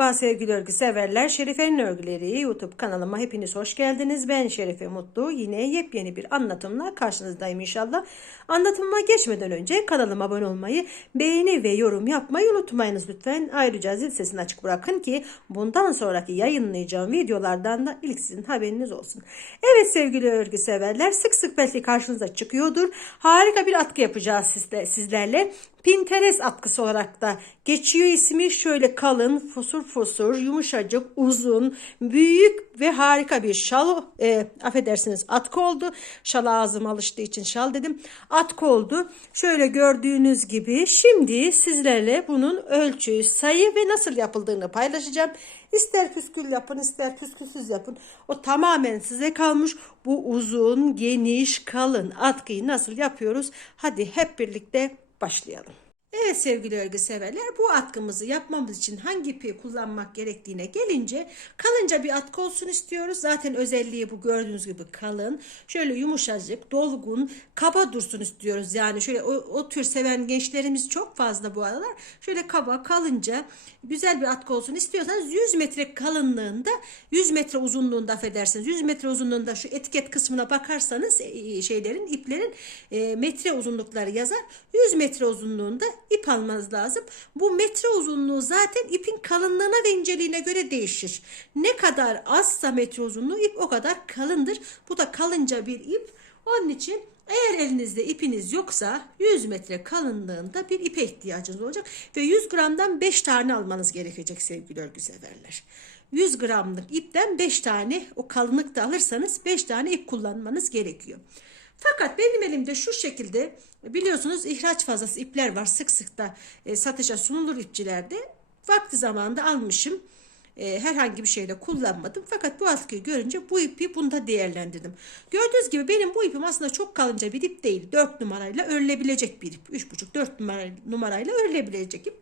Merhaba sevgili örgü severler. Şerife'nin örgüleri YouTube kanalıma hepiniz hoş geldiniz. Ben Şerife Mutlu. Yine yepyeni bir anlatımla karşınızdayım inşallah. Anlatımıma geçmeden önce kanalıma abone olmayı, beğeni ve yorum yapmayı unutmayınız lütfen. Ayrıca zil sesini açık bırakın ki bundan sonraki yayınlayacağım videolardan da ilk sizin haberiniz olsun. Evet sevgili örgü severler sık sık belki karşınıza çıkıyordur. Harika bir atkı yapacağız sizlerle. Pinterest atkısı olarak da geçiyor ismi. Şöyle kalın, fosur fosur, yumuşacık, uzun, büyük ve harika bir şal. E, affedersiniz atkı oldu. Şal ağzım alıştığı için şal dedim. Atkı oldu. Şöyle gördüğünüz gibi şimdi sizlerle bunun ölçü, sayı ve nasıl yapıldığını paylaşacağım. İster püskül yapın ister püskülsüz yapın. O tamamen size kalmış. Bu uzun, geniş, kalın atkıyı nasıl yapıyoruz? Hadi hep birlikte başlayalım. Evet sevgili örgü severler bu atkımızı yapmamız için hangi ipi kullanmak gerektiğine gelince kalınca bir atkı olsun istiyoruz. Zaten özelliği bu gördüğünüz gibi kalın. Şöyle yumuşacık, dolgun, kaba dursun istiyoruz. Yani şöyle o, o tür seven gençlerimiz çok fazla bu aralar. Şöyle kaba, kalınca güzel bir atkı olsun istiyorsanız 100 metre kalınlığında 100 metre uzunluğunda affedersiniz 100 metre uzunluğunda şu etiket kısmına bakarsanız e, şeylerin iplerin e, metre uzunlukları yazar 100 metre uzunluğunda ip almanız lazım. Bu metre uzunluğu zaten ipin kalınlığına ve inceliğine göre değişir. Ne kadar azsa metre uzunluğu ip o kadar kalındır. Bu da kalınca bir ip. Onun için eğer elinizde ipiniz yoksa 100 metre kalınlığında bir ipe ihtiyacınız olacak ve 100 gramdan 5 tane almanız gerekecek sevgili örgü severler. 100 gramlık ipten 5 tane o kalınlıkta alırsanız 5 tane ip kullanmanız gerekiyor. Fakat benim elimde şu şekilde biliyorsunuz ihraç fazlası ipler var sık sık da e, satışa sunulur ipçilerde. Vakti zamanında almışım. E, herhangi bir şeyde kullanmadım. Fakat bu atkıyı görünce bu ipi bunda değerlendirdim. Gördüğünüz gibi benim bu ipim aslında çok kalınca bir ip değil. 4 numarayla örülebilecek bir ip. 3,5-4 numarayla örülebilecek ip.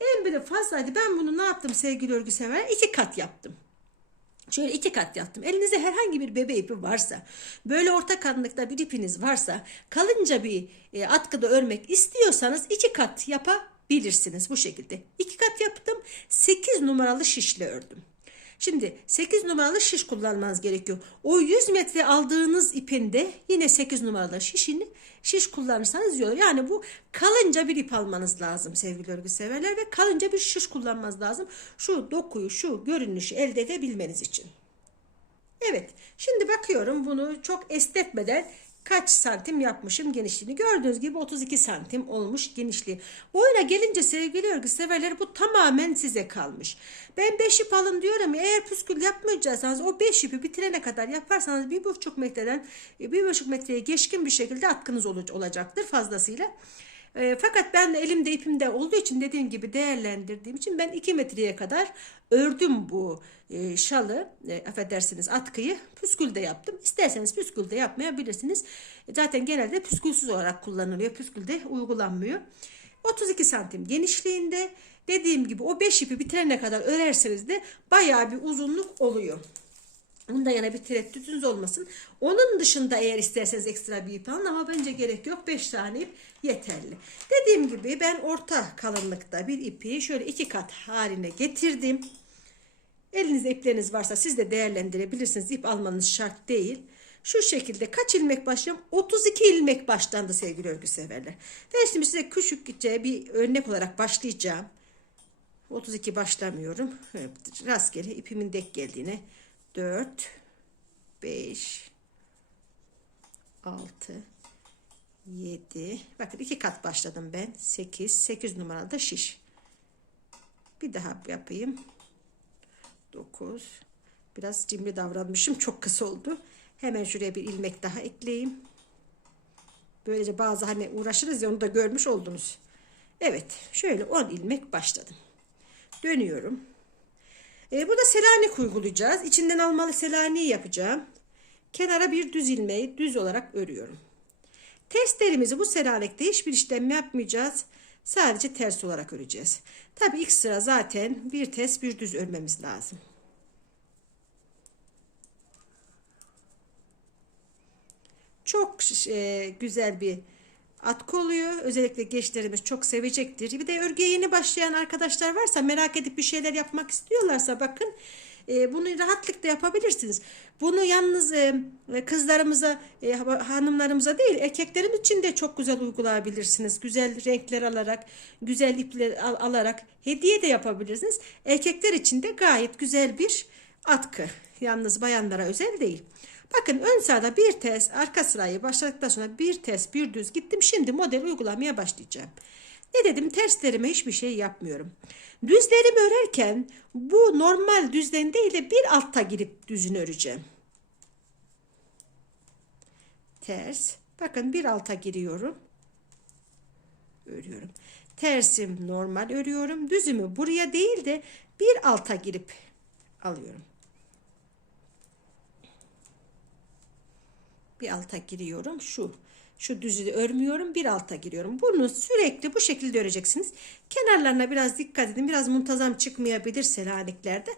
En de fazlaydı. Ben bunu ne yaptım sevgili örgü sever? İki kat yaptım. Şöyle iki kat yaptım. Elinizde herhangi bir bebe ipi varsa, böyle orta kalınlıkta bir ipiniz varsa, kalınca bir e, atkıda örmek istiyorsanız iki kat yapabilirsiniz bu şekilde. İki kat yaptım. 8 numaralı şişle ördüm. Şimdi 8 numaralı şiş kullanmanız gerekiyor. O 100 metre aldığınız ipinde yine 8 numaralı şişini şiş kullanırsanız olur. Yani bu kalınca bir ip almanız lazım sevgili örgü severler ve kalınca bir şiş kullanmanız lazım. Şu dokuyu, şu görünüşü elde edebilmeniz için. Evet, şimdi bakıyorum bunu çok estetmeden kaç santim yapmışım genişliğini. Gördüğünüz gibi 32 santim olmuş genişliği. Boyuna gelince sevgili örgü severler bu tamamen size kalmış. Ben 5 ip alın diyorum ya eğer püskül yapmayacaksanız o 5 ipi bitirene kadar yaparsanız 1,5 metreden 1,5 metreye geçkin bir şekilde atkınız olacaktır fazlasıyla. E, fakat ben de elimde ipimde olduğu için dediğim gibi değerlendirdiğim için ben 2 metreye kadar ördüm bu e, şalı e, affedersiniz atkıyı püskülde yaptım. İsterseniz püskülde yapmayabilirsiniz. E, zaten genelde püskülsüz olarak kullanılıyor. Püskülde uygulanmıyor. 32 santim genişliğinde dediğim gibi o 5 ipi bitirene kadar örerseniz de bayağı bir uzunluk oluyor. Bunda yana bir tereddütünüz olmasın. Onun dışında eğer isterseniz ekstra bir ip alın ama bence gerek yok. 5 tane ip yeterli. Dediğim gibi ben orta kalınlıkta bir ipi şöyle iki kat haline getirdim. Elinizde ipleriniz varsa siz de değerlendirebilirsiniz. İp almanız şart değil. Şu şekilde kaç ilmek başlıyorum? 32 ilmek başlandı sevgili örgü severler. Ben şimdi size küçükçe bir örnek olarak başlayacağım. 32 başlamıyorum. Rastgele ipimin dek geldiğine 4 5 6 7 bakın iki kat başladım ben. 8 8 numaralı şiş. Bir daha yapayım. 9 biraz cimri davranmışım. Çok kısa oldu. Hemen şuraya bir ilmek daha ekleyeyim. Böylece bazı hani uğraşırız ya onu da görmüş oldunuz. Evet şöyle 10 ilmek başladım. Dönüyorum e, burada selanik uygulayacağız. İçinden almalı selaniği yapacağım. Kenara bir düz ilmeği düz olarak örüyorum. Testlerimizi bu selanikte hiçbir işlem yapmayacağız. Sadece ters olarak öreceğiz. Tabi ilk sıra zaten bir ters bir düz örmemiz lazım. Çok e, güzel bir atkı oluyor. Özellikle gençlerimiz çok sevecektir. Bir de örgüye yeni başlayan arkadaşlar varsa merak edip bir şeyler yapmak istiyorlarsa bakın e, bunu rahatlıkla yapabilirsiniz. Bunu yalnız e, kızlarımıza, e, hanımlarımıza değil erkeklerimiz için de çok güzel uygulayabilirsiniz. Güzel renkler alarak, güzel ipler al- alarak hediye de yapabilirsiniz. Erkekler için de gayet güzel bir atkı. Yalnız bayanlara özel değil. Bakın ön sırada bir ters, arka sırayı başladıktan sonra bir ters, bir düz gittim. Şimdi model uygulamaya başlayacağım. Ne dedim? Terslerime hiçbir şey yapmıyorum. Düzlerimi örerken bu normal düzden değil de bir altta girip düzünü öreceğim. Ters. Bakın bir alta giriyorum. Örüyorum. Tersim normal örüyorum. Düzümü buraya değil de bir alta girip alıyorum. Bir alta giriyorum. Şu şu düzü örmüyorum. Bir alta giriyorum. Bunu sürekli bu şekilde öreceksiniz. Kenarlarına biraz dikkat edin. Biraz muntazam çıkmayabilir selaniklerde.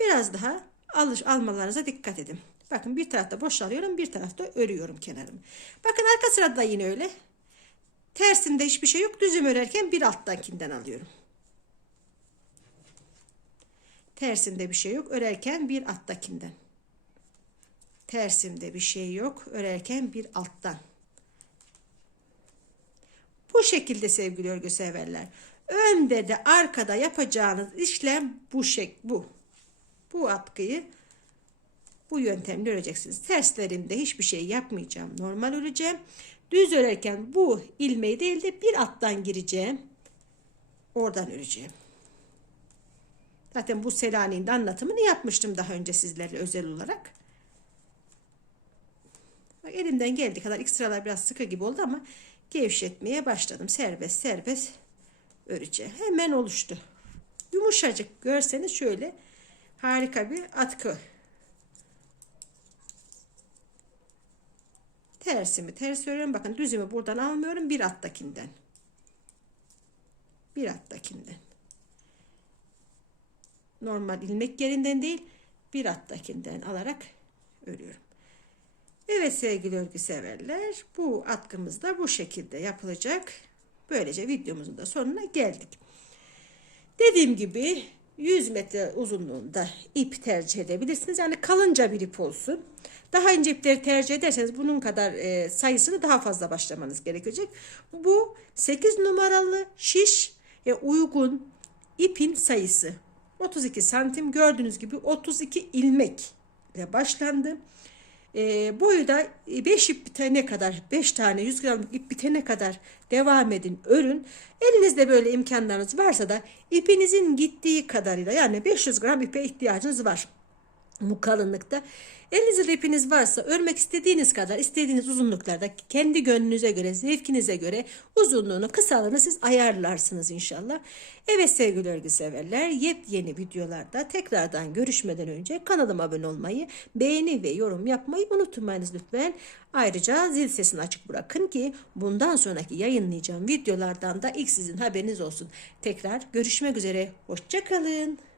Biraz daha alış almalarınıza dikkat edin. Bakın bir tarafta boşalıyorum. Bir tarafta örüyorum kenarımı. Bakın arka sırada da yine öyle. Tersinde hiçbir şey yok. Düzüm örerken bir alttakinden alıyorum. Tersinde bir şey yok. Örerken bir alttakinden. Tersimde bir şey yok. Örerken bir alttan. Bu şekilde sevgili örgü severler. Önde de arkada yapacağınız işlem bu şek bu. Bu atkıyı bu yöntemle öreceksiniz. Terslerinde hiçbir şey yapmayacağım. Normal öreceğim. Düz örerken bu ilmeği değil de bir alttan gireceğim. Oradan öreceğim. Zaten bu Selanik'in anlatımını yapmıştım daha önce sizlerle özel olarak. Elimden geldiği kadar ilk sıralar biraz sıkı gibi oldu ama gevşetmeye başladım. Serbest serbest öreceğim. Hemen oluştu. Yumuşacık görseniz şöyle harika bir atkı. Tersimi ters örüyorum. Bakın düzümü buradan almıyorum. Bir alttakinden. Bir alttakinden. Normal ilmek yerinden değil bir alttakinden alarak örüyorum. Evet sevgili örgü severler bu atkımız da bu şekilde yapılacak. Böylece videomuzun da sonuna geldik. Dediğim gibi 100 metre uzunluğunda ip tercih edebilirsiniz. Yani kalınca bir ip olsun. Daha ince ipleri tercih ederseniz bunun kadar e, sayısını daha fazla başlamanız gerekecek. Bu 8 numaralı şiş e, uygun ipin sayısı. 32 santim gördüğünüz gibi 32 ilmek ile başlandı. E, boyu da 5 ip bitene kadar 5 tane 100 gramlık ip bitene kadar devam edin örün. Elinizde böyle imkanlarınız varsa da ipinizin gittiği kadarıyla yani 500 gram ipe ihtiyacınız var bu kalınlıkta. Elinizde ipiniz varsa örmek istediğiniz kadar istediğiniz uzunluklarda kendi gönlünüze göre zevkinize göre uzunluğunu kısalığını siz ayarlarsınız inşallah. Evet sevgili örgü severler yepyeni videolarda tekrardan görüşmeden önce kanalıma abone olmayı beğeni ve yorum yapmayı unutmayınız lütfen. Ayrıca zil sesini açık bırakın ki bundan sonraki yayınlayacağım videolardan da ilk sizin haberiniz olsun. Tekrar görüşmek üzere hoşçakalın.